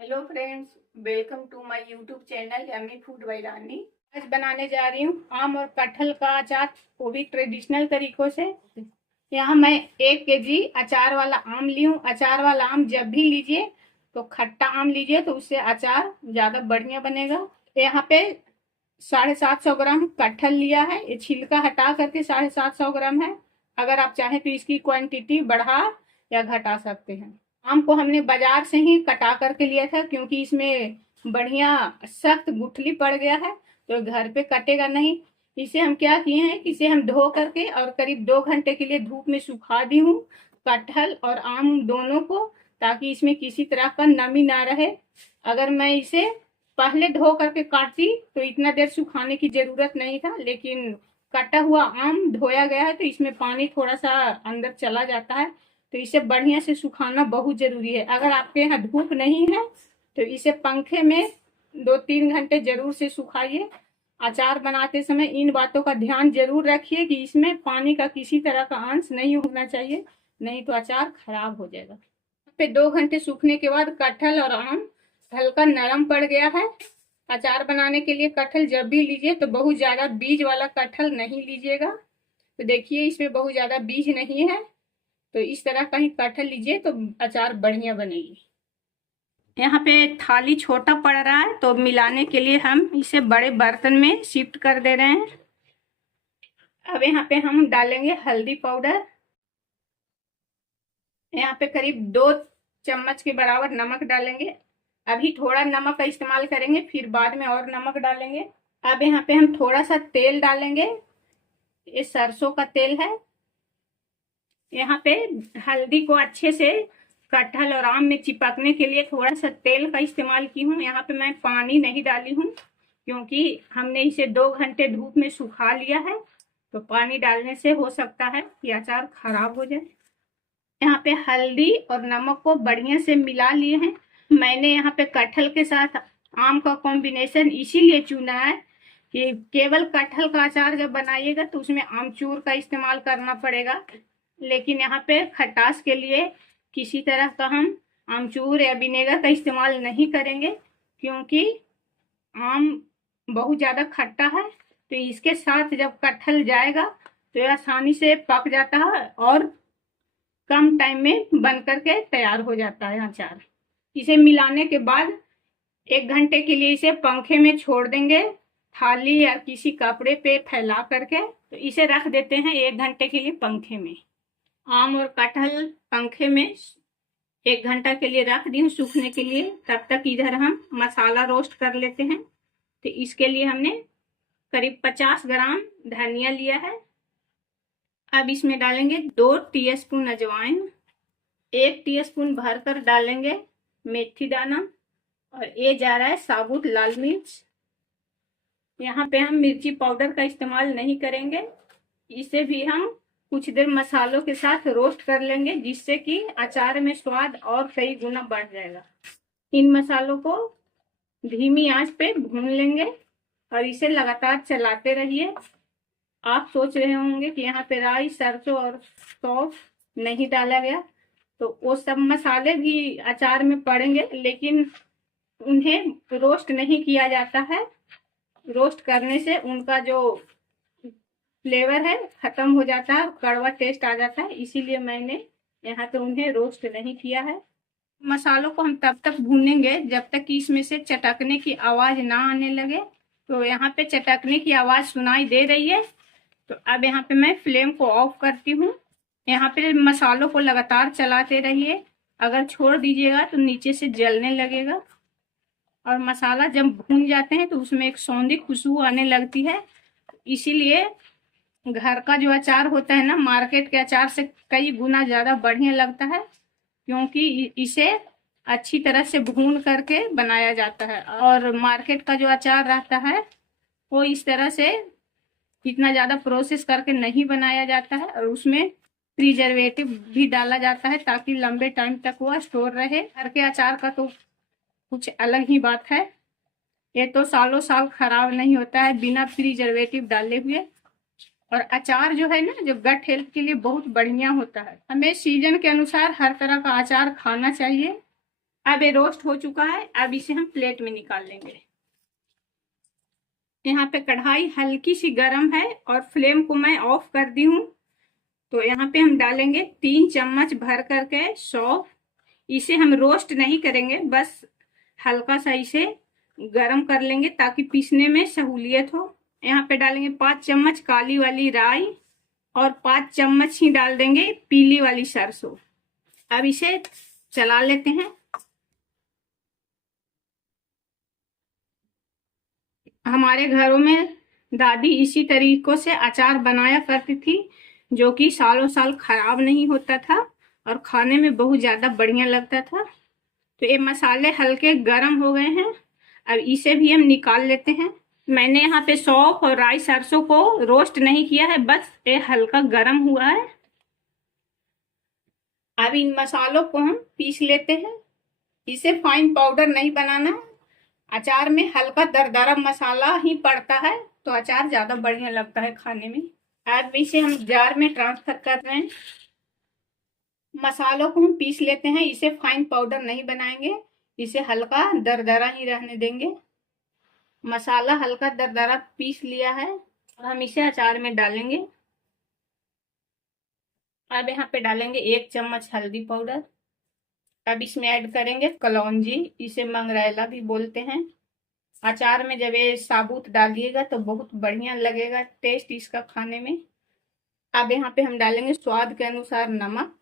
Hello friends, welcome to my YouTube channel yummy food by Rani. आज बनाने जा रही हूँ आम और कटहल का अचार, वो भी ट्रेडिशनल तरीकों से। यहाँ मैं 1 केजी अचार वाला आम ली हूँ। अचार वाला आम जब भी लीजिए तो खट्टा आम लीजिए, तो उससे अचार ज़्यादा बढ़िया बनेगा। यहाँ पे 750 ग्राम कटहल लिया है। ये छिलका हटा करके 750 ग्राम है। अगर आप चाहें तो इसकी क्वांटिटी बढ़ा या घटा सकते हैं। आम को हमने बाजार से ही कटा करके लिया था, क्योंकि इसमें बढ़िया सख्त गुठली पड़ गया है, तो घर पे कटेगा नहीं। इसे हम क्या किए हैं कि इसे हम धो करके और करीब 2 घंटे के लिए धूप में सुखा दी हूँ, कटहल और आम दोनों को, ताकि इसमें किसी तरह का नमी ना रहे। अगर मैं इसे पहले धो करके काटती तो इतना देर सुखाने की जरूरत नहीं था, लेकिन कटा हुआ आम धोया गया है तो इसमें पानी थोड़ा सा अंदर चला जाता है, तो इसे बढ़िया से सुखाना बहुत जरूरी है। अगर आपके यहाँ धूप नहीं है तो इसे पंखे में 2-3 घंटे जरूर से सुखाइए। अचार बनाते समय इन बातों का ध्यान जरूर रखिए कि इसमें पानी का किसी तरह का अंश नहीं होना चाहिए, नहीं तो अचार खराब हो जाएगा। पे 2 घंटे सूखने के बाद कटहल और आम हल्का नरम पड़ गया है। अचार बनाने के लिए कटहल जब भी लीजिए तो बहुत ज्यादा बीज वाला कटहल नहीं लीजिएगा। तो देखिए इसमें बहुत ज्यादा बीज नहीं है, तो इस तरह का ही कटहल लीजिए तो अचार बढ़िया बनेगी। यहाँ पे थाली छोटा पड़ रहा है, तो मिलाने के लिए हम इसे बड़े बर्तन में शिफ्ट कर दे रहे हैं। अब यहाँ पे हम डालेंगे हल्दी पाउडर। यहाँ पे करीब 2 चम्मच के बराबर नमक डालेंगे। अभी थोड़ा नमक का इस्तेमाल करेंगे, फिर बाद में और नमक डालेंगे। अब यहाँ पे हम थोड़ा सा तेल डालेंगे। ये सरसों का तेल है। यहाँ पे हल्दी को अच्छे से कटहल और आम में चिपकने के लिए थोड़ा सा तेल का इस्तेमाल की हूँ। यहाँ पे मैं पानी नहीं डाली हूँ, क्योंकि हमने इसे 2 घंटे धूप में सुखा लिया है, तो पानी डालने से हो सकता है कि अचार खराब हो जाए। यहाँ पे हल्दी और नमक को बढ़िया से मिला लिए हैं। मैंने यहाँ पे कटहल के साथ आम का कॉम्बिनेशन इसीलिए चुना है कि केवल कटहल का अचार जब बनाइएगा तो उसमें आमचूर का इस्तेमाल करना पड़ेगा, लेकिन यहाँ पे खटास के लिए किसी तरह का हम आमचूर या विनेगर का इस्तेमाल नहीं करेंगे, क्योंकि आम बहुत ज़्यादा खट्टा है। तो इसके साथ जब कटहल जाएगा तो यह आसानी से पक जाता है और कम टाइम में बन करके तैयार हो जाता है अचार। इसे मिलाने के बाद 1 घंटे के लिए इसे पंखे में छोड़ देंगे, थाली या किसी कपड़े पे फैला करके। तो इसे रख देते हैं 1 घंटे के लिए पंखे में। आम और कटहल पंखे में 1 घंटा के लिए रख दी सूखने के लिए। तब तक इधर हम मसाला रोस्ट कर लेते हैं। तो इसके लिए हमने करीब 50 ग्राम धनिया लिया है। अब इसमें डालेंगे 2 टीस्पून अजवाइन, 1 टीस्पून भरकर डालेंगे मेथी दाना, और ये जा रहा है साबुत लाल मिर्च। यहाँ पे हम मिर्ची पाउडर का इस्तेमाल नहीं करेंगे। इसे भी हम कुछ देर मसालों के साथ रोस्ट कर लेंगे, जिससे कि अचार में स्वाद और कई गुना बढ़ जाएगा। इन मसालों को धीमी आंच पे भून लेंगे और इसे लगातार चलाते रहिए। आप सोच रहे होंगे कि यहाँ पे राई, सरसों और सौंफ नहीं डाला गया, तो वो सब मसाले भी अचार में पड़ेंगे, लेकिन उन्हें रोस्ट नहीं किया जाता है। रोस्ट करने से उनका जो फ्लेवर है खत्म हो जाता है, कड़वा टेस्ट आ जाता है, इसीलिए मैंने यहाँ पे उन्हें रोस्ट नहीं किया है। मसालों को हम तब तक भूनेंगे जब तक कि इसमें से चटकने की आवाज ना आने लगे। तो यहाँ पे चटकने की आवाज सुनाई दे रही है, तो अब यहाँ पे मैं फ्लेम को ऑफ करती हूँ। यहाँ पे मसालों को लगातार चलाते रहिए, अगर छोड़ दीजिएगा तो नीचे से जलने लगेगा। और मसाला जब भून जाते हैं तो उसमें एक सौंधी खुशबू आने लगती है। इसीलिए घर का जो अचार होता है ना, मार्केट के अचार से कई गुना ज़्यादा बढ़िया लगता है, क्योंकि इसे अच्छी तरह से भून करके बनाया जाता है। और मार्केट का जो अचार रहता है वो इस तरह से इतना ज़्यादा प्रोसेस करके नहीं बनाया जाता है, और उसमें प्रिजर्वेटिव भी डाला जाता है ताकि लंबे टाइम तक वो स्टोर रहे। घर के अचार का तो कुछ अलग ही बात है, ये तो सालों साल खराब नहीं होता है बिना प्रिजर्वेटिव डाले हुए। और अचार जो है ना, जो गट हेल्थ के लिए बहुत बढ़िया होता है। हमें सीजन के अनुसार हर तरह का अचार खाना चाहिए। अब ये रोस्ट हो चुका है। अब इसे हम प्लेट में निकाल लेंगे। यहाँ पे कढ़ाई हल्की सी गर्म है और फ्लेम को मैं ऑफ कर दी हूँ। तो यहाँ पे हम डालेंगे 3 चम्मच भर करके सौंफ। इसे हम रोस्ट नहीं करेंगे, बस हल्का सा इसे गरम कर लेंगे ताकि पीसने में सहूलियत हो। यहाँ पे डालेंगे 5 चम्मच काली वाली राई और 5 चम्मच ही डाल देंगे पीली वाली सरसों। अब इसे चला लेते हैं। हमारे घरों में दादी इसी तरीकों से अचार बनाया करती थी, जो कि सालों साल खराब नहीं होता था और खाने में बहुत ज्यादा बढ़िया लगता था। तो ये मसाले हल्के गरम हो गए हैं। अब इसे भी हम निकाल लेते हैं। मैंने यहाँ पे सौंफ और राई सरसों को रोस्ट नहीं किया है, बस ये हल्का गरम हुआ है। अब इन मसालों को हम पीस लेते हैं। इसे फाइन पाउडर नहीं बनाना है। अचार में हल्का दरदरा मसाला ही पड़ता है तो अचार ज्यादा बढ़िया लगता है खाने में। अब इसे हम जार में ट्रांसफर कर रहे हैं। मसालों को हम पीस लेते हैं। इसे फाइन पाउडर नहीं बनाएंगे, इसे हल्का दरदरा ही रहने देंगे। मसाला हल्का दरदरा पीस लिया है और हम इसे अचार में डालेंगे। अब यहाँ पे डालेंगे 1 चम्मच हल्दी पाउडर। अब इसमें ऐड करेंगे कलौंजी, इसे मंगरेला भी बोलते हैं। अचार में जब ये साबुत डालिएगा तो बहुत बढ़िया लगेगा टेस्ट इसका खाने में। अब यहाँ पे हम डालेंगे स्वाद के अनुसार नमक।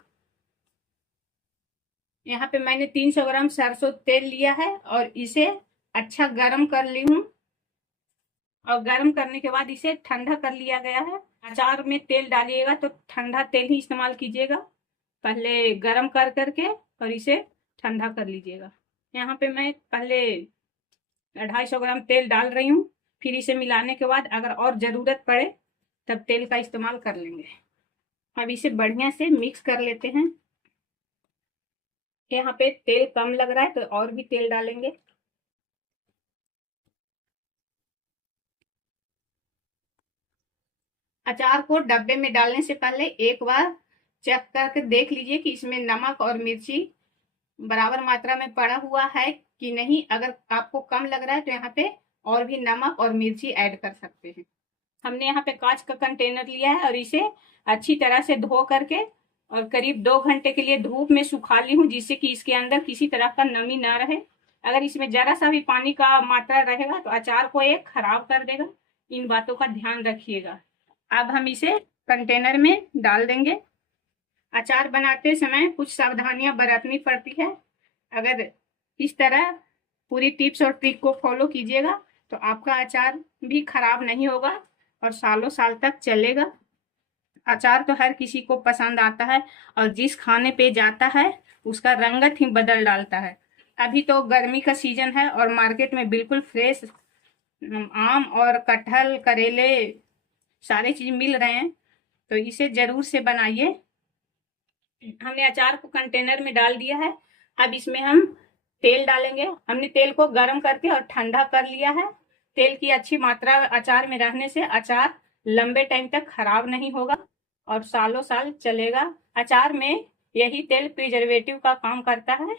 यहाँ पे मैंने 300 ग्राम सरसों तेल लिया है और इसे अच्छा गर्म कर ली हूँ। और गर्म करने के बाद इसे ठंडा कर लिया गया है। अचार में तेल डालिएगा तो ठंडा तेल ही इस्तेमाल कीजिएगा, पहले गर्म कर करके और इसे ठंडा कर लीजिएगा। यहाँ पे मैं पहले 250 ग्राम तेल डाल रही हूँ, फिर इसे मिलाने के बाद अगर और ज़रूरत पड़े तब तेल का इस्तेमाल कर लेंगे। अब इसे बढ़िया से मिक्स कर लेते हैं। यहाँ पे तेल कम लग रहा है तो और भी तेल डालेंगे। अचार को डब्बे में डालने से पहले एक बार चेक करके देख लीजिए कि इसमें नमक और मिर्ची बराबर मात्रा में पड़ा हुआ है कि नहीं। अगर आपको कम लग रहा है तो यहाँ पे और भी नमक और मिर्ची ऐड कर सकते हैं। हमने यहाँ पे कांच का कंटेनर लिया है और इसे अच्छी तरह से धो करके और करीब 2 घंटे के लिए धूप में सुखा ली हूँ, जिससे कि इसके अंदर किसी तरह का नमी ना रहे। अगर इसमें जरा सा भी पानी का मात्रा रहेगा तो अचार को ये खराब कर देगा। इन बातों का ध्यान रखिएगा। अब हम इसे कंटेनर में डाल देंगे। अचार बनाते समय कुछ सावधानियां बरतनी पड़ती है। अगर इस तरह पूरी टिप्स और ट्रिक को फॉलो कीजिएगा तो आपका अचार भी खराब नहीं होगा और सालों साल तक चलेगा। अचार तो हर किसी को पसंद आता है और जिस खाने पे जाता है उसका रंगत ही बदल डालता है। अभी तो गर्मी का सीजन है और मार्केट में बिल्कुल फ्रेश आम और कटहल करेले सारे चीज मिल रहे हैं, तो इसे जरूर से बनाइए। हमने अचार को कंटेनर में डाल दिया है। अब इसमें हम तेल डालेंगे। हमने तेल को गर्म करके और ठंडा कर लिया है। तेल की अच्छी मात्रा अचार में रहने से अचार लंबे टाइम तक खराब नहीं होगा और सालों साल चलेगा। अचार में यही तेल प्रिजर्वेटिव का काम करता है।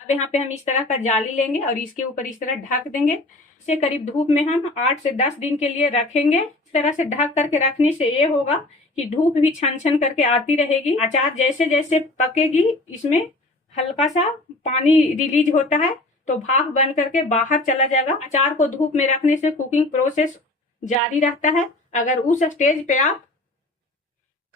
अब यहाँ पे हम इस तरह का जाली लेंगे और इसके ऊपर इस तरह ढक देंगे। इसे करीब धूप में हम 8 से 10 दिन के लिए रखेंगे। इस तरह से ढक करके रखने से ये होगा कि धूप भी छन छन करके आती रहेगी। अचार जैसे जैसे पकेगी इसमें हल्का सा पानी रिलीज होता है तो भाप बन करके बाहर चला जाएगा। अचार को धूप में रखने से कुकिंग प्रोसेस जारी रहता है। अगर उस स्टेज पे आप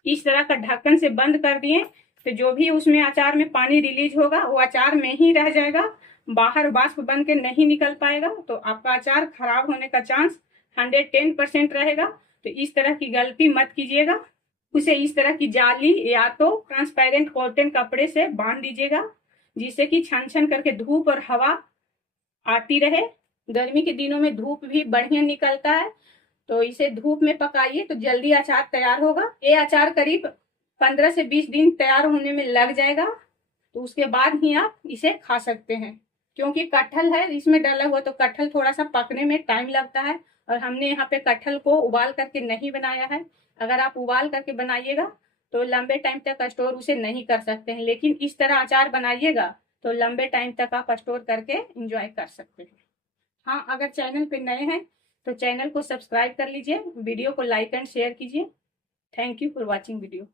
इस तरह का ढक्कन से बंद कर दिए तो जो भी उसमें अचार में पानी रिलीज होगा वो अचार में ही रह जाएगा, बाहर वाष्प बन के नहीं निकल पाएगा। तो आपका अचार खराब होने का चांस 110% रहेगा। तो इस तरह की गलती मत कीजिएगा। उसे इस तरह की जाली या तो ट्रांसपेरेंट कॉटन कपड़े से बांध दीजिएगा, जिससे कि छन छन करके धूप और हवा आती रहे। गर्मी के दिनों में धूप भी बढ़िया निकलता है, तो इसे धूप में पकाइए तो जल्दी अचार तैयार होगा। ये अचार करीब 15 से 20 दिन तैयार होने में लग जाएगा, तो उसके बाद ही आप इसे खा सकते हैं। क्योंकि कटहल है इसमें डाला हुआ तो कटहल थोड़ा सा पकने में टाइम लगता है और हमने यहाँ पे कटहल को उबाल करके नहीं बनाया है। अगर आप उबाल करके बनाइएगा तो लंबे टाइम तक स्टोर उसे नहीं कर सकते हैं, लेकिन इस तरह अचार बनाइएगा तो लंबे टाइम तक आप स्टोर करके इंजॉय कर सकते हैं। हाँ, अगर चैनल पे नए हैं तो चैनल को सब्सक्राइब कर लीजिए, वीडियो को लाइक एंड शेयर कीजिए। Thank you for watching video.